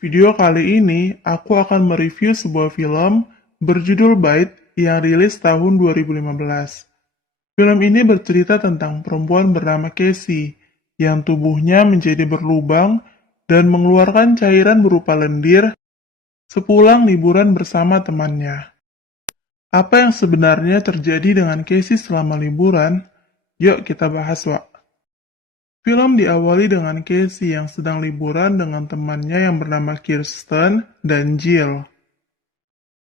Video kali ini aku akan mereview sebuah film berjudul Bite yang rilis tahun 2015. Film ini bercerita tentang perempuan bernama Casey yang tubuhnya menjadi berlubang dan mengeluarkan cairan berupa lendir sepulang liburan bersama temannya. Apa yang sebenarnya terjadi dengan Casey selama liburan? Yuk kita bahas, Wak. Film diawali dengan Casey yang sedang liburan dengan temannya yang bernama Kirsten dan Jill.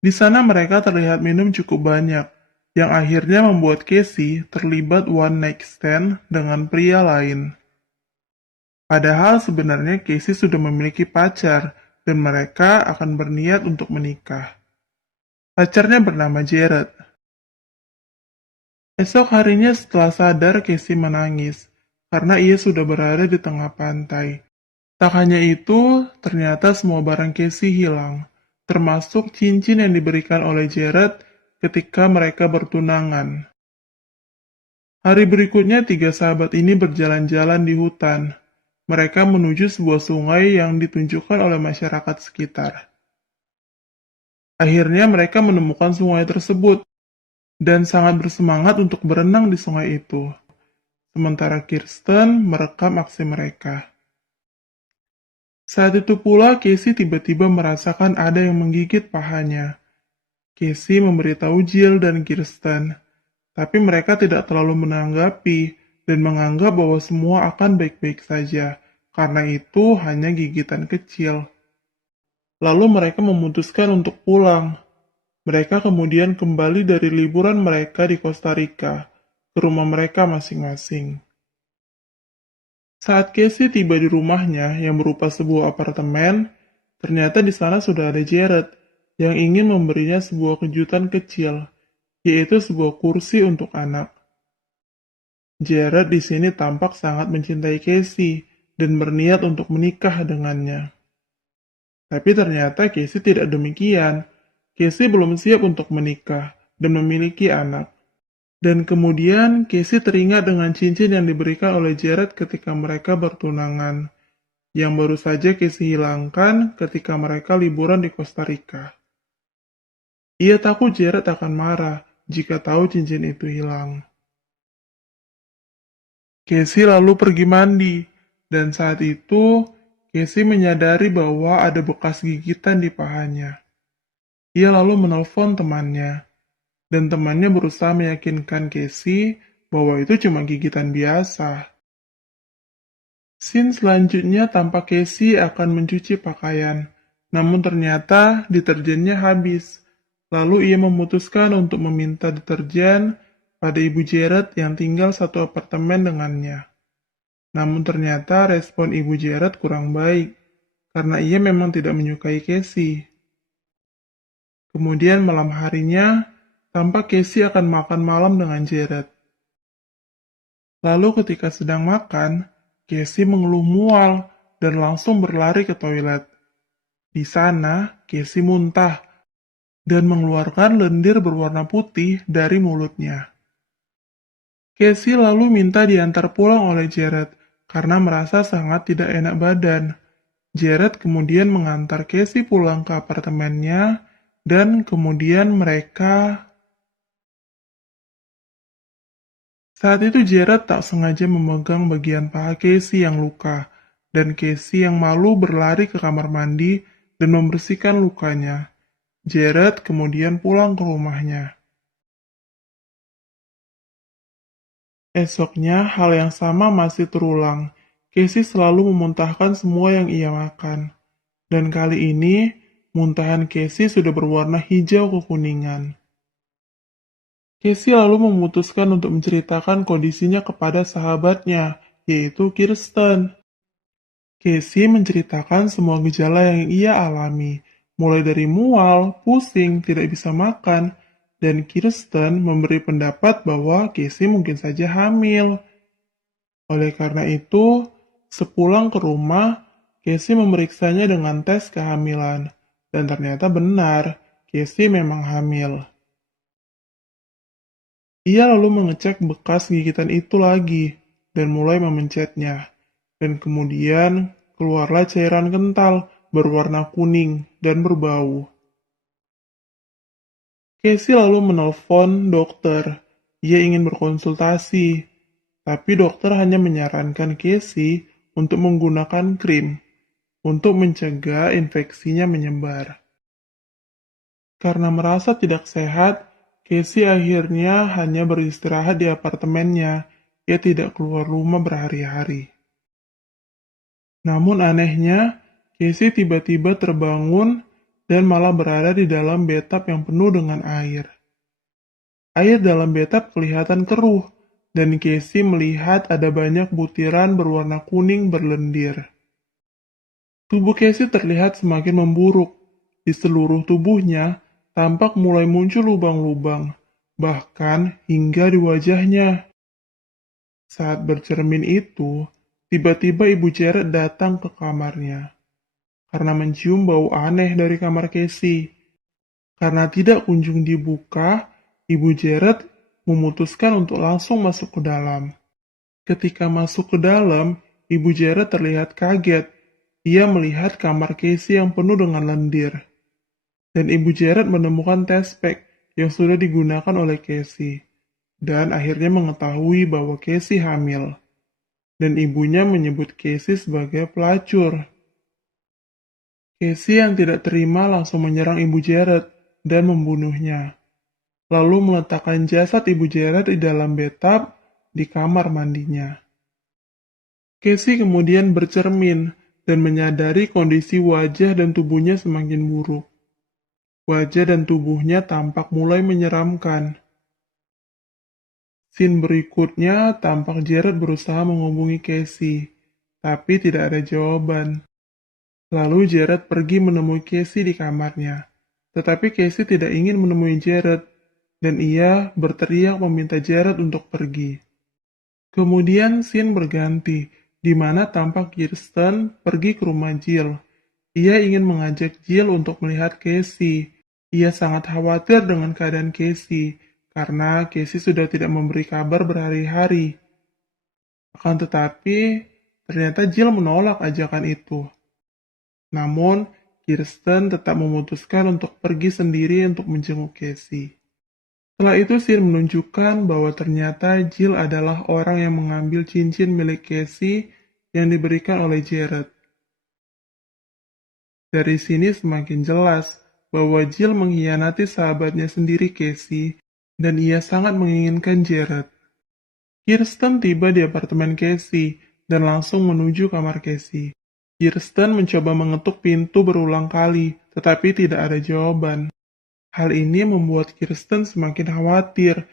Di sana mereka terlihat minum cukup banyak, yang akhirnya membuat Casey terlibat one night stand dengan pria lain. Padahal sebenarnya Casey sudah memiliki pacar dan mereka akan berniat untuk menikah. Pacarnya bernama Jared. Esok harinya setelah sadar Casey menangis karena ia sudah berada di tengah pantai. Tak hanya itu, ternyata semua barang Casey hilang, termasuk cincin yang diberikan oleh Jared ketika mereka bertunangan. Hari berikutnya, tiga sahabat ini berjalan-jalan di hutan. Mereka menuju sebuah sungai yang ditunjukkan oleh masyarakat sekitar. Akhirnya mereka menemukan sungai tersebut dan sangat bersemangat untuk berenang di sungai itu. Sementara Kirsten merekam aksi mereka. Saat itu pula Casey tiba-tiba merasakan ada yang menggigit pahanya. Casey memberitahu Jill dan Kirsten, tapi mereka tidak terlalu menanggapi dan menganggap bahwa semua akan baik-baik saja, karena itu hanya gigitan kecil. Lalu mereka memutuskan untuk pulang. Mereka kemudian kembali dari liburan mereka di Costa Rica, ke rumah mereka masing-masing. Saat Casey tiba di rumahnya yang berupa sebuah apartemen, ternyata di sana sudah ada Jared yang ingin memberinya sebuah kejutan kecil, yaitu sebuah kursi untuk anak. Jared di sini tampak sangat mencintai Casey dan berniat untuk menikah dengannya. Tapi ternyata Casey tidak demikian. Casey belum siap untuk menikah dan memiliki anak. Dan kemudian Casey teringat dengan cincin yang diberikan oleh Jared ketika mereka bertunangan, yang baru saja Casey hilangkan ketika mereka liburan di Costa Rica. Ia takut Jared akan marah jika tahu cincin itu hilang. Casey lalu pergi mandi, dan saat itu Casey menyadari bahwa ada bekas gigitan di pahanya. Ia lalu menelpon temannya, dan temannya berusaha meyakinkan Casey bahwa itu cuma gigitan biasa. Scene selanjutnya tampak Casey akan mencuci pakaian, namun ternyata deterjennya habis. Lalu ia memutuskan untuk meminta deterjen pada ibu Jared yang tinggal satu apartemen dengannya. Namun ternyata respon ibu Jared kurang baik, karena ia memang tidak menyukai Casey. Kemudian malam harinya, tampak Casey akan makan malam dengan Jared. Lalu ketika sedang makan, Casey mengeluh mual dan langsung berlari ke toilet. Di sana, Casey muntah dan mengeluarkan lendir berwarna putih dari mulutnya. Casey lalu minta diantar pulang oleh Jared karena merasa sangat tidak enak badan. Jared kemudian mengantar Casey pulang ke apartemennya dan kemudian Saat itu Jared tak sengaja memegang bagian paha Casey yang luka, dan Casey yang malu berlari ke kamar mandi dan membersihkan lukanya. Jared kemudian pulang ke rumahnya. Esoknya, hal yang sama masih terulang. Casey selalu memuntahkan semua yang ia makan. Dan kali ini, muntahan Casey sudah berwarna hijau kekuningan. Casey lalu memutuskan untuk menceritakan kondisinya kepada sahabatnya, yaitu Kirsten. Casey menceritakan semua gejala yang ia alami, mulai dari mual, pusing, tidak bisa makan, dan Kirsten memberi pendapat bahwa Casey mungkin saja hamil. Oleh karena itu, sepulang ke rumah, Casey memeriksanya dengan tes kehamilan, dan ternyata benar, Casey memang hamil. Ia lalu mengecek bekas gigitan itu lagi, dan mulai memencetnya. Dan kemudian keluarlah cairan kental berwarna kuning, dan berbau. Casey lalu menelpon dokter. Ia ingin berkonsultasi, tapi dokter hanya menyarankan Casey untuk menggunakan krim untuk mencegah infeksinya menyebar. Karena merasa tidak sehat, Casey akhirnya hanya beristirahat di apartemennya. Ia tidak keluar rumah berhari-hari. Namun anehnya, Casey tiba-tiba terbangun dan malah berada di dalam bathtub yang penuh dengan air. Air dalam bathtub kelihatan keruh, dan Casey melihat ada banyak butiran berwarna kuning berlendir. Tubuh Casey terlihat semakin memburuk. Di seluruh tubuhnya, tampak mulai muncul lubang-lubang, bahkan hingga di wajahnya. Saat bercermin itu, tiba-tiba Ibu Jared datang ke kamarnya. Karena mencium bau aneh dari kamar Casey. Karena tidak kunjung dibuka, Ibu Jared memutuskan untuk langsung masuk ke dalam. Ketika masuk ke dalam, Ibu Jared terlihat kaget. Ia melihat kamar Casey yang penuh dengan lendir. Dan Ibu Jared menemukan tespek yang sudah digunakan oleh Casey. Dan akhirnya mengetahui bahwa Casey hamil. Dan ibunya menyebut Casey sebagai pelacur. Casey yang tidak terima langsung menyerang Ibu Jared dan membunuhnya. Lalu meletakkan jasad Ibu Jared di dalam bathtub di kamar mandinya. Casey kemudian bercermin dan menyadari kondisi wajah dan tubuhnya semakin buruk. Wajah dan tubuhnya tampak mulai menyeramkan. Scene berikutnya tampak Jared berusaha menghubungi Casey, tapi tidak ada jawaban. Lalu Jared pergi menemui Casey di kamarnya. Tetapi Casey tidak ingin menemui Jared, dan ia berteriak meminta Jared untuk pergi. Kemudian scene berganti, di mana tampak Kirsten pergi ke rumah Jill. Ia ingin mengajak Jill untuk melihat Casey. Ia sangat khawatir dengan keadaan Casey, karena Casey sudah tidak memberi kabar berhari-hari. Akan tetapi, ternyata Jill menolak ajakan itu. Namun, Kirsten tetap memutuskan untuk pergi sendiri untuk menjenguk Casey. Setelah itu, Sin menunjukkan bahwa ternyata Jill adalah orang yang mengambil cincin milik Casey yang diberikan oleh Jared. Dari sini semakin jelas bahwa Jill mengkhianati sahabatnya sendiri Casey, dan ia sangat menginginkan Jared. Kirsten tiba di apartemen Casey dan langsung menuju kamar Casey. Kirsten mencoba mengetuk pintu berulang kali, tetapi tidak ada jawaban. Hal ini membuat Kirsten semakin khawatir.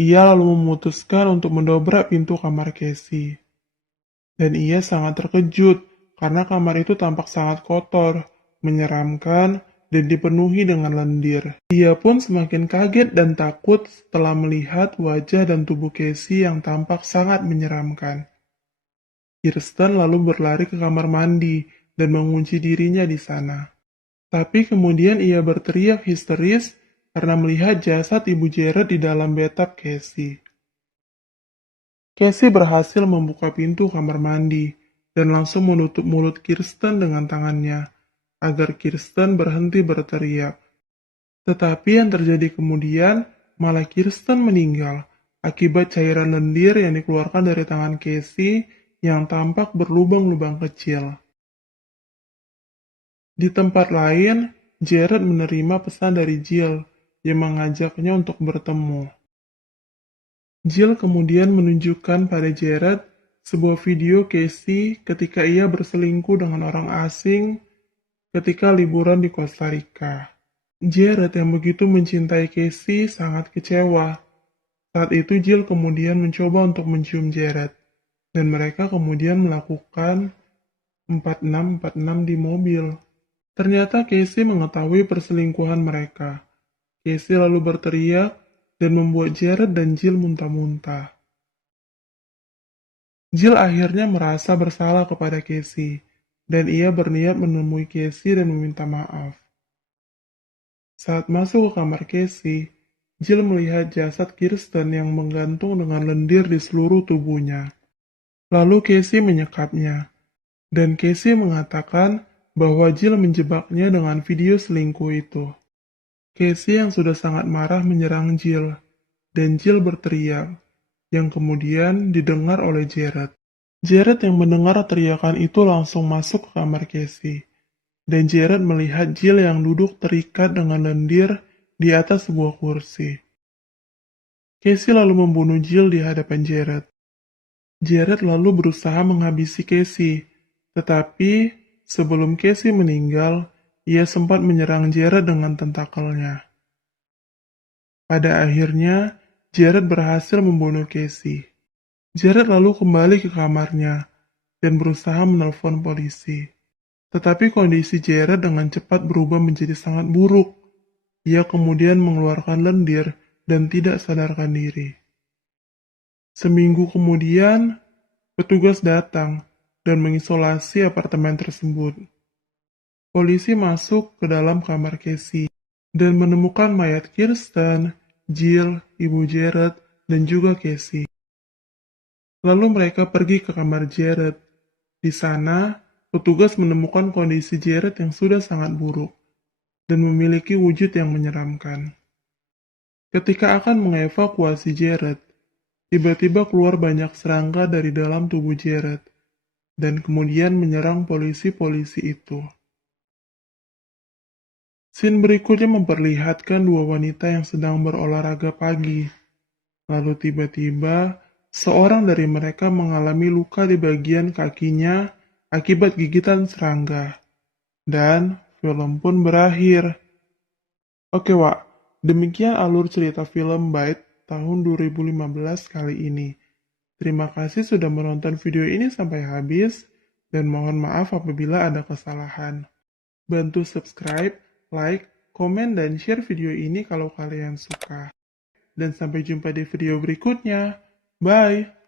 Ia lalu memutuskan untuk mendobrak pintu kamar Casey. Dan ia sangat terkejut, karena kamar itu tampak sangat kotor, menyeramkan, dan dipenuhi dengan lendir. Ia pun semakin kaget dan takut setelah melihat wajah dan tubuh Casey yang tampak sangat menyeramkan. Kirsten lalu berlari ke kamar mandi dan mengunci dirinya di sana. Tapi kemudian ia berteriak histeris karena melihat jasad Ibu Jared di dalam bathtub Casey. Casey berhasil membuka pintu kamar mandi dan langsung menutup mulut Kirsten dengan tangannya agar Kirsten berhenti berteriak. Tetapi yang terjadi kemudian malah Kirsten meninggal akibat cairan lendir yang dikeluarkan dari tangan Casey yang tampak berlubang-lubang kecil. Di tempat lain, Jared menerima pesan dari Jill yang mengajaknya untuk bertemu. Jill kemudian menunjukkan pada Jared sebuah video Casey ketika ia berselingkuh dengan orang asing ketika liburan di Costa Rica. Jared yang begitu mencintai Casey sangat kecewa. Saat itu Jill kemudian mencoba untuk mencium Jared, dan mereka kemudian melakukan 4646 di mobil. Ternyata Casey mengetahui perselingkuhan mereka. Casey lalu berteriak dan membuat Jared dan Jill muntah-muntah. Jill akhirnya merasa bersalah kepada Casey, dan ia berniat menemui Casey dan meminta maaf. Saat masuk ke kamar Casey, Jill melihat jasad Kirsten yang menggantung dengan lendir di seluruh tubuhnya. Lalu Casey menyekapnya, dan Casey mengatakan bahwa Jill menjebaknya dengan video selingkuh itu. Casey yang sudah sangat marah menyerang Jill, dan Jill berteriak, yang kemudian didengar oleh Jared. Jared yang mendengar teriakan itu langsung masuk ke kamar Casey, dan Jared melihat Jill yang duduk terikat dengan lendir di atas sebuah kursi. Casey lalu membunuh Jill di hadapan Jared. Jared lalu berusaha menghabisi Casey, tetapi sebelum Casey meninggal, ia sempat menyerang Jared dengan tentakelnya. Pada akhirnya, Jared berhasil membunuh Casey. Jared lalu kembali ke kamarnya dan berusaha menelpon polisi. Tetapi kondisi Jared dengan cepat berubah menjadi sangat buruk. Ia kemudian mengeluarkan lendir dan tidak sadarkan diri. Seminggu kemudian, petugas datang dan mengisolasi apartemen tersebut. Polisi masuk ke dalam kamar Casey dan menemukan mayat Kirsten, Jill, ibu Jared, dan juga Casey. Lalu mereka pergi ke kamar Jared. Di sana, petugas menemukan kondisi Jared yang sudah sangat buruk dan memiliki wujud yang menyeramkan. Ketika akan mengevakuasi Jared, tiba-tiba keluar banyak serangga dari dalam tubuh Jared dan kemudian menyerang polisi-polisi itu. Scene berikutnya memperlihatkan dua wanita yang sedang berolahraga pagi. Lalu tiba-tiba, seorang dari mereka mengalami luka di bagian kakinya akibat gigitan serangga. Dan film pun berakhir. Oke, Wak. Demikian alur cerita film Bite tahun 2015 kali ini. Terima kasih sudah menonton video ini sampai habis, dan mohon maaf apabila ada kesalahan. Bantu subscribe, like, komen, dan share video ini kalau kalian suka. Dan sampai jumpa di video berikutnya. Bye!